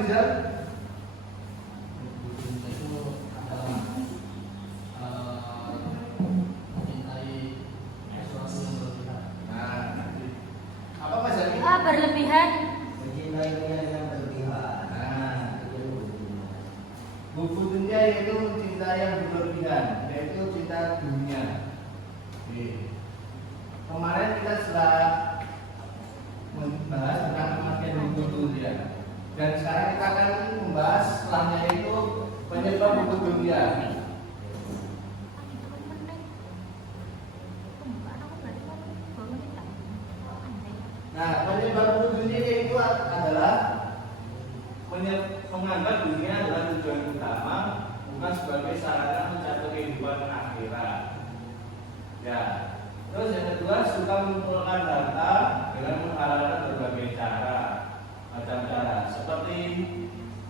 Rizal? Itu adalah mencintai sesuatu yang berlebihan. Nah, apa Mas Zaki? Berlebihan. Mencintai dunia dengan berlebihan. Nah, Itu dunia. buku dunia yaitu cinta yang berlebihan, yaitu cinta dunia. Oke. Kemarin kita sudah membahas tentang kematian buku dunia, dan sekarang kita akan membahas setelahnya yaitu penyebab buku dunia. Nah, penyebab buku dunia itu adalah menganggap dunia adalah tujuan utama, bukan sebagai sarana mencapai kehidupan akhirat. Ya. Terus yang kedua, suka mengumpulkan harta dengan menghalalkan berbagai cara, macam cara seperti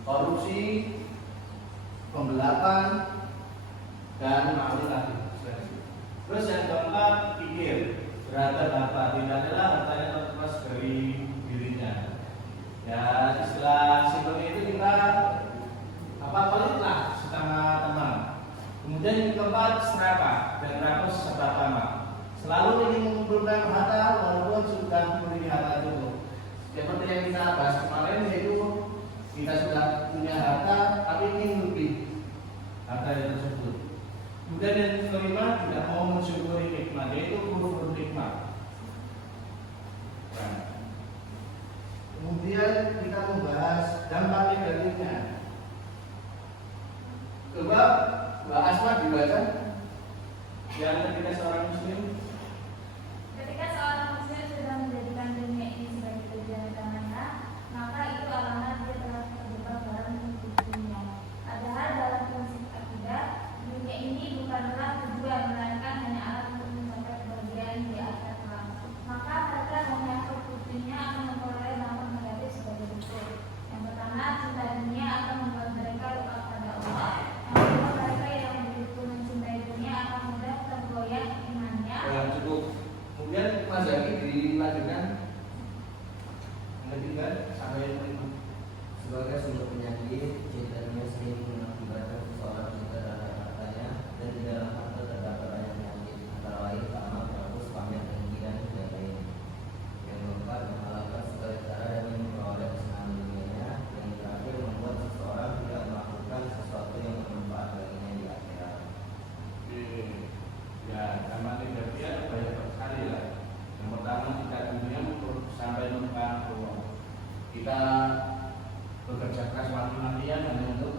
korupsi, pembelapan, dan maling lagi. Terus yang keempat, pikir berharga apa, tidak adalah hartanya terlepas dari dirinya. Ya, istilah simpelnya itu kita pelitlah setengah teman. Kemudian yang keempat, serakah dan rakus serta tamak. Selalu ingin mengumpulkan harta walaupun sudah memiliki harta itu. Seperti yang kita bahas kemarin, yaitu kita sudah punya harta tapi ingin lebih harta tersebut. Kemudian yang kelima, tidak mau mensyukuri nikmat, yaitu kufur nikmat. Nah, kemudian kita membahas dampak negatifnya. Coba Mbak Asma dibaca. Yang ketika seorang muslim, Ketika seorang muslim sudah menjadikan dunia ini sebagai tujuan utamanya, maka itu alamat dia telah terjebak dalam dunia. Padahal dalam prinsip akidah, dunia ini bukanlah tujuan, melainkan hanya alat untuk mencapai kebahagiaan di akhirat kelak. Maka mereka menyangkut putihnya akan memperoleh dampak negatif sebagai berikut. Yang pertama, cinta dunia akan membuat mereka lupa pada Allah. Yang kedua, mereka yang begitu mencintai dunia akan mudah tergoyah imannya. cukup. Kemudian Mas Zaki dilanjutkan. Yang ketiga sampai yang kelima. Sebagai sumber penyakit, cinta dunia sering mengakibatkan seseorang cinta terhadap hartanya, dan di dalam harta terdapat banyak penyakit, antara lain tamak, rakus, pamer, dengki, dan lain-lain. Yang keempat, menghalalkan segala cara demi memperoleh kesenangan dunianya. Yang terakhir, membuat seseorang tidak melakukan sesuatu yang bermanfaat baginya di akhirat. Oke. Ya, dampak negatifnya banyak sekali lah. Yang pertama, kita dunia sampai lupa Allah. Kita bekerja keras mati-matian hanya untuk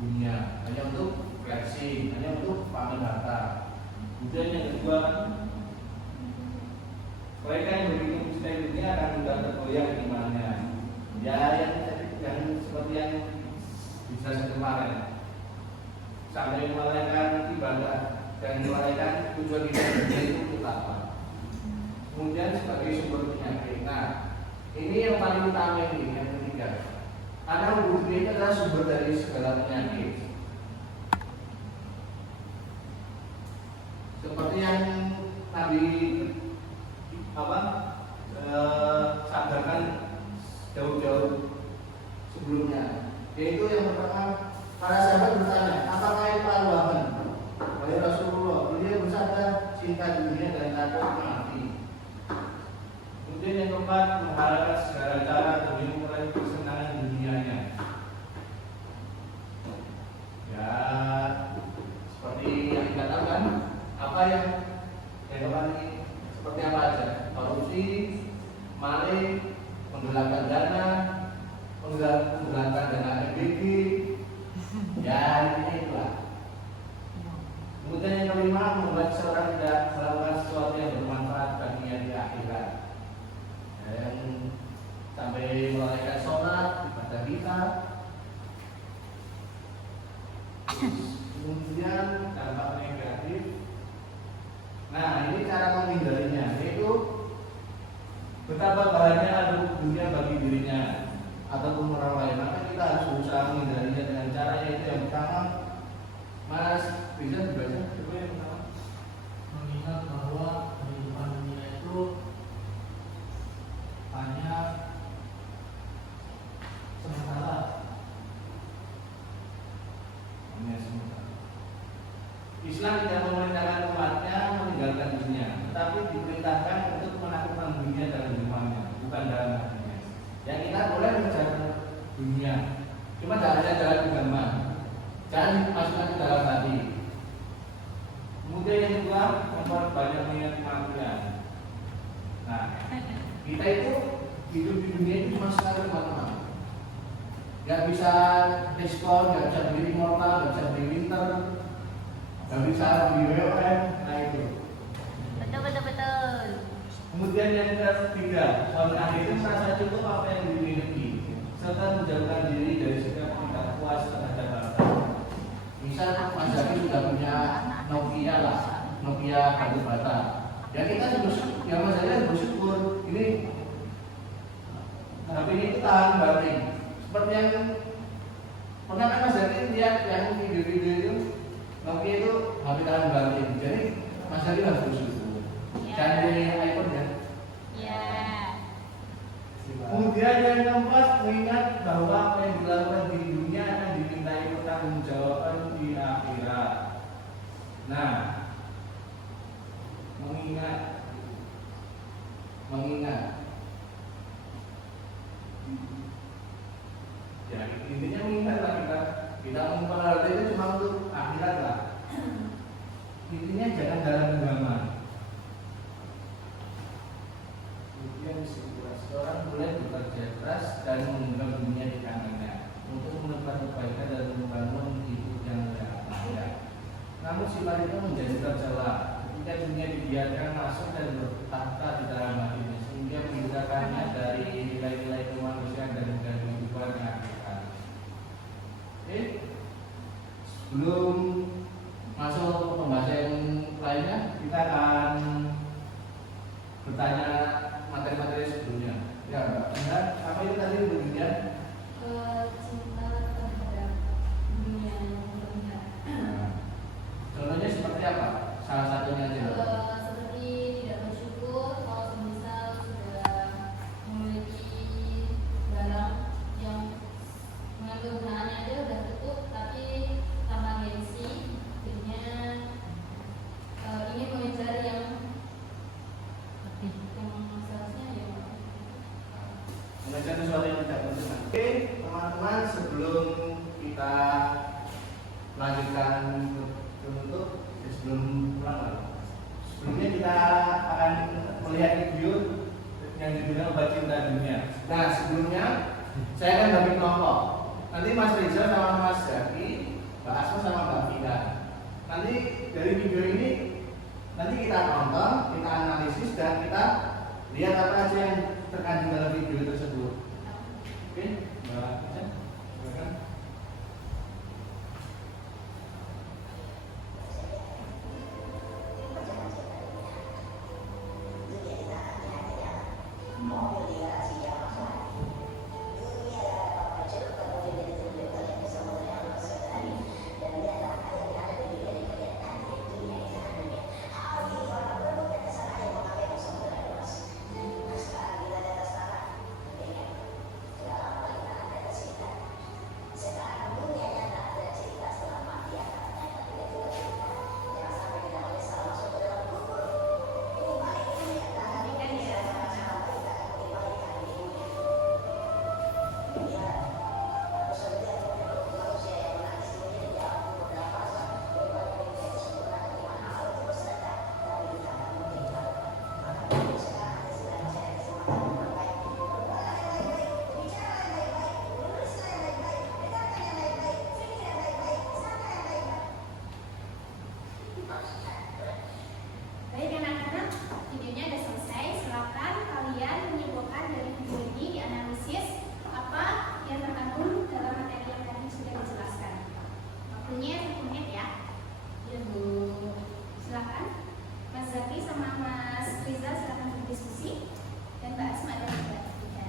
dunia, hanya untuk flexing, hanya untuk pamer harta. Kemudian yang kedua, mereka yang begitu mencintai dunia akan mudah tergoyah imannya. Ya, yang seperti yang dijelaskan kemarin, sampai melalaikan ibadah dan melalaikan tujuan hidup itu untuk apa? Kemudian sebagai sumber penyakit. Nah, ini yang paling utama ini, yang ketiga. Karena buku ini adalah sumber dari segala penyakit. Seperti yang Nabi sadarkan jauh-jauh sebelumnya. Yaitu yang pertama, para sahabat bertanya, apakah itu al-wahan? Wahai Rasulullah, beliau bersabda, cinta dunia dan takut mati. Kemudian yang keempat, menghalalkan segala cara demi meraih kesenangan dunianya. Ya, seperti yang kita tahu kan, apa yang keempat ini seperti apa aja? Korupsi, maling, menggelapkan dana, menggelapkan dana MBG. Ya, ini itulah. Kemudian yang kelima, membuat seorang tidak melakukan sesuatu yang bermanfaat baginya di akhirat. Yang sampai melalaikan sholat, ibadah kita. Kemudian dampak negatif. Nah, ini cara menghindarinya, yaitu betapa bahayanya dunia bagi dirinya ataupun orang lain. Maka kita harus berusaha menghindarinya dengan cara yaitu yang pertama, Mas bisa dibaca coba yang pertama. Mengingat bahwa kehidupan dunia itu hanya sementara tidak memerintahkan umatnya meninggalkan dunia, tetapi diperintahkan untuk menaklukkan dunia dalam imannya, bukan dalam hatinya. Yang kita boleh mengejar dunia, cuma caranya dalam agama, jangan dimasukkan ke dalam hati. Kemudian yang kedua, memperbanyak niat kematian. Nah, kita itu hidup di dunia itu cuma sekali, teman-teman. Gak bisa diskon, gak bisa beli immortal, gak bisa beli winter, gak bisa beli WOM. Nah itu. Betul. Kemudian yang ketiga, orang akhir itu merasa cukup apa yang dimiliki, serta menjauhkan diri dari sikap tidak puas terhadap harta. Misal Mas Zaki sudah punya Nokia lah, Nokia kartu bata. Ya kita bersyukur, ya Mas Zaki bersyukur. Ini HP ini itu tahan banting. Seperti yang pernah kan Mas Zaki lihat yang video-video itu, Nokia itu HP tahan banting. Jadi Mas Zaki harus bersyukur. Jangan beli iPhone ya. Ya. Kemudian yang keempat, mengingat bahwa apa yang dilakukan di dunia akan dimintai pertanggungjawaban di akhirat. Nah, mengingat ya intinya mengingat lah kita mengumpulkan itu cuma untuk akhirat lah. Intinya jangan dalam agama. Kemudian seorang boleh bekerja keras dan menggenggam dunia di tangannya untuk menebar kebaikan dan membangun hidup yang layak. Namun sifat itu menjadi tercela ketika dunia dibiarkan masuk dan bertahta di dalam hatinya, sehingga menggunakannya dari nilai-nilai kemanusiaan dan kehidupan yang hakikat. Sebelum masuk ke pembahasan lainnya, kita akan bertanya materi-materi sebelumnya. Ya, Mbak, apa itu tadi bunyinya? Cinta terhadap dunia yang terlihat. Contohnya seperti apa? Salah satunya aja. Seperti tidak bersyukur kalau semisal sudah memiliki barang yang kegunaannya aja udah cukup, tapi karena gengsi jadinya ingin mengejar yang seharusnya ya Mengejar sesuatu yang tidak penting. Oke, teman-teman, sebelum kita lanjutkan untuk sebelum pulang, sebelumnya kita akan melihat video yang judulnya Obat Cinta Dunia. Nah, sebelumnya saya akan bagi kelompok. Nanti Mas Rizal sama Mas Zaki, Mbak Asma sama Mbak Vina. Nanti dari video ini nanti kita tonton, kita analisis dan kita lihat apa aja yang terkandung dalam video tersebut. Oke, Mbak Rizal, silakan. Baik anak-anak, videonya udah selesai. Silakan kalian menyimpulkan dari video ini, dianalisis apa yang terkandung dalam materi yang tadi sudah dijelaskan. Waktunya 1 menit ya. Ya Bu. Silakan Mas Zaki sama Mas Rizal silakan berdiskusi dan Mbak Asma dan Mbak Tika.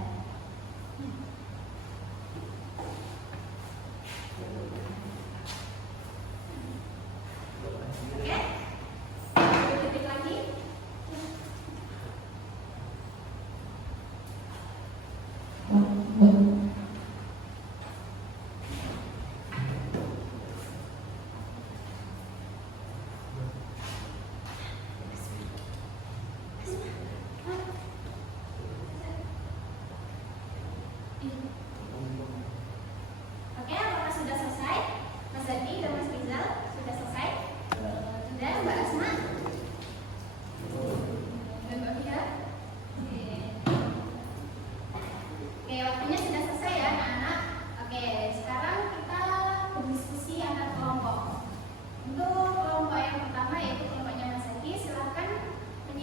Oke? 2 detik lagi.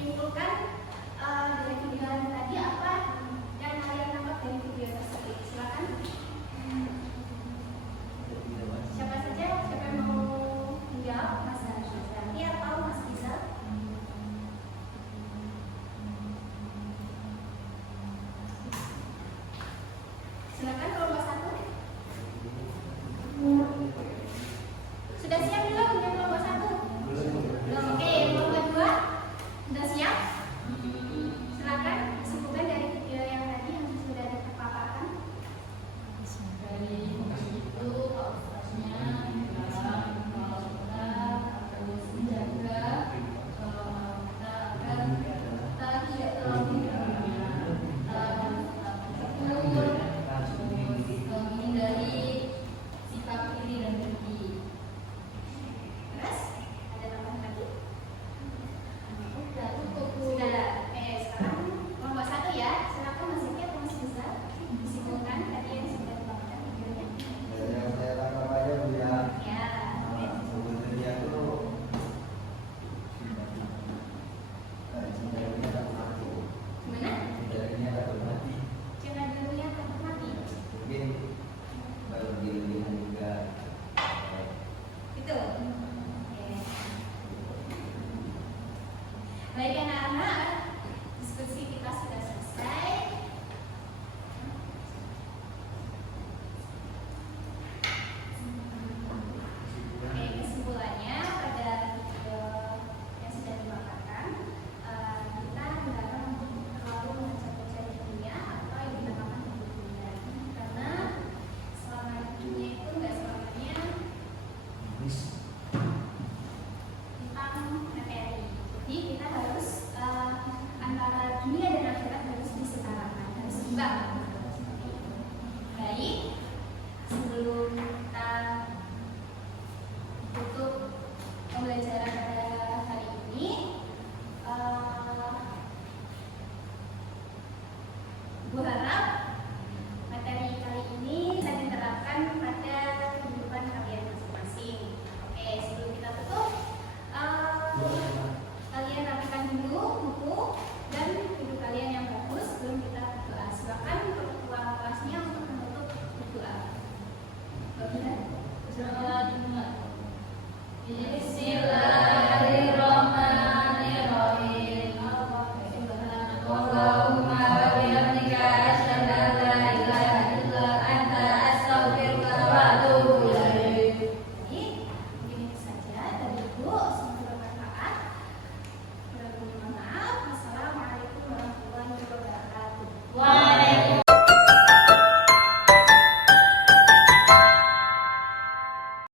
menyimpulkan dari video yang tadi apa yang kalian dapat dari video tersebut. Silakan. Siapa saja? Siapa yang mau menjawab? Mas Ranti atau Mas Rizal? Silakan kelompok 1. Sudah siap belum untuk kelompok 1? Belum. Oke, kelompok 2 sudah siap? Silakan disebutkan dari video yang tadi yang sudah terpaparkan. Dari itu prosesnya kita harus menjaga kita agar kita tidak terlalu menghindari sikap iri dan dengki. Terus ada tambahan lagi? Udah cukup. Sudah. Sekarang kelompok 1 ya. Silakan Mas Zaki atau Mas Rizal disimpulkan tadi yang sudah dipaparkan videonya. Dari yang saya tangkap aja Bu ya. Ya. Sebenarnya tuh cinta tak mati. Gimana? Cinta tak mati. Cinta dulunya takut mati. Mungkin berlebihan juga. Gitu. Oke. Baik anak-anak, diskusi kita sudah selesai. Oke, kesimpulannya pada video yang sudah dipaparkan, kita hendaknya untuk terlalu mengejar-ngejar dunia atau yang dinamakan hidup dunia. Karena selama dunia itu nggak selamanya tentang materi. Jadi kita harus antara dunia dan akhirat harus disetarakan, harus seimbang. Baik, sebelum